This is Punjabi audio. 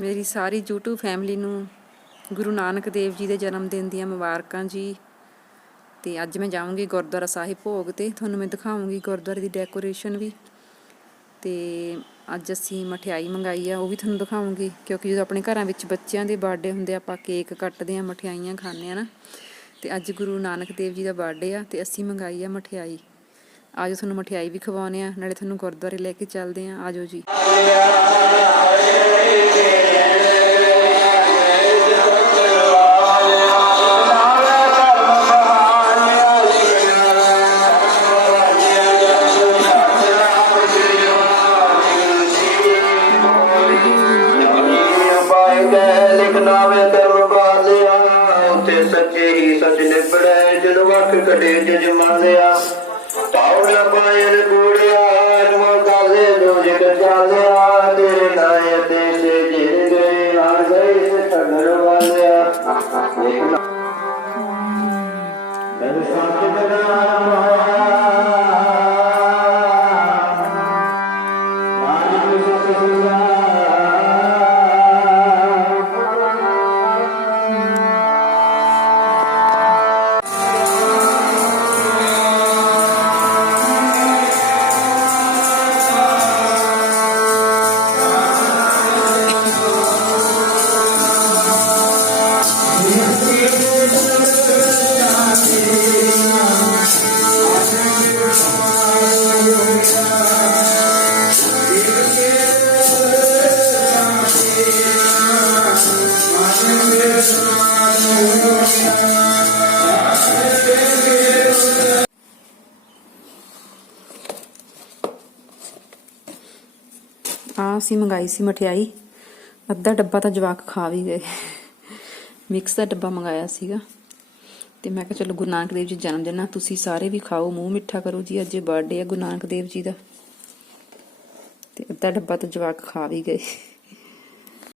ਮੇਰੀ ਸਾਰੀ YouTube ਫੈਮਿਲੀ ਨੂੰ ਗੁਰੂ ਨਾਨਕ ਦੇਵ ਜੀ ਦੇ ਜਨਮ ਦਿਨ ਦੀਆਂ ਮੁਬਾਰਕਾਂ ਜੀ। ਤੇ ਅੱਜ ਮੈਂ ਜਾਊਂਗੀ ਗੁਰਦੁਆਰਾ ਸਾਹਿਬ ਭੋਗ ਤੇ, ਤੁਹਾਨੂੰ ਮੈਂ ਦਿਖਾਉਂਗੀ ਗੁਰਦੁਆਰੇ ਦੀ ਡੈਕੋਰੇਸ਼ਨ ਵੀ। ਤੇ ਅੱਜ ਅਸੀਂ ਮਠਿਆਈ ਮੰਗਾਈ ਆ, ਉਹ ਵੀ ਤੁਹਾਨੂੰ ਦਿਖਾਉਂਗੀ ਕਿਉਂਕਿ ਜਦੋਂ ਆਪਣੇ ਘਰਾਂ ਵਿੱਚ ਬੱਚਿਆਂ ਦੇ ਬਰਥਡੇ ਹੁੰਦੇ ਆ, ਆਪਾਂ ਕੇਕ ਕੱਟਦੇ ਆ, ਮਠਿਆਈਆਂ ਖਾਂਦੇ ਆ ਨਾ। ਤੇ ਅੱਜ ਗੁਰੂ ਨਾਨਕ ਦੇਵ ਜੀ ਦਾ ਬਰਥਡੇ ਆ, ਤੇ ਅਸੀਂ ਮੰਗਾਈ ਆ ਮਠਿਆਈ। ਆਜੋ ਤੁਹਾਨੂੰ ਮਠਿਆਈ ਵੀ ਖਵਾਉਣੇ ਆ, ਨਾਲੇ ਤੁਹਾਨੂੰ ਗੁਰਦੁਆਰੇ ਲੈ ਕੇ ਚੱਲਦੇ ਆ, ਆਜੋ ਜੀ। ਗਏ ਲਿਖਣਾ ਵੇ ਕਰਮ ਵਾਲਿਆ ਉਤੇ ਸੱਚੇ ਹੀ ਸੱਚ ਨਿਬੜੈ ਜਨ ਵਕ ਕਟੇ ਜਜ ਮੰਨਿਆ। ਪਾਉ ਨਾ ਪਾਇਨ ਕੂੜਿਆ ਮੋ ਕਾਲੇ ਜੋ ਜਿਕ ਚਾਲਿਆ। ਤੇਰੇ ਨਾਏ ਤੇ ਸੇ ਜਿਨ ਗਏ ਆ ਗਏ ਸੇ ਠਗਰ ਵਾਲਿਆ ਲਿਖਣਾ ਮੈਨੂੰ ਸੰਤ ਬਣਾ ਪਾਇਆ ਨਾਨਕ ਸਤਿਗੁਰਾਂ ਆ ਅਸੀਂ ਮੰਗਾਈ ਸੀ, ਮਠਿਆਈ। ਅੱਧਾ ਡੱਬਾ ਤਾਂ ਜਵਾਕ ਖਾ ਵੀ ਗਏ। ਮਿਕਸ ਦਾ ਡੱਬਾ ਮੰਗਾਇਆ ਸੀਗਾ। ਤੇ ਮੈਂ ਕਿਹਾ, ਚਲੋ ਗੁਰੂ ਨਾਨਕ ਦੇਵ ਜੀ ਜਨਮ ਦਿਨ ਆ, ਤੁਸੀਂ ਸਾਰੇ ਵੀ ਖਾਓ, ਮੂੰਹ ਮਿੱਠਾ ਕਰੋ ਜੀ, ਅੱਜ ਬਰਥਡੇ ਆ ਗੁਰੂ ਨਾਨਕ ਦੇਵ ਜੀ ਦਾ। ਤੇ ਅੱਧਾ ਡੱਬਾ ਤਾਂ ਜਵਾਕ ਖਾ ਵੀ ਗਏ।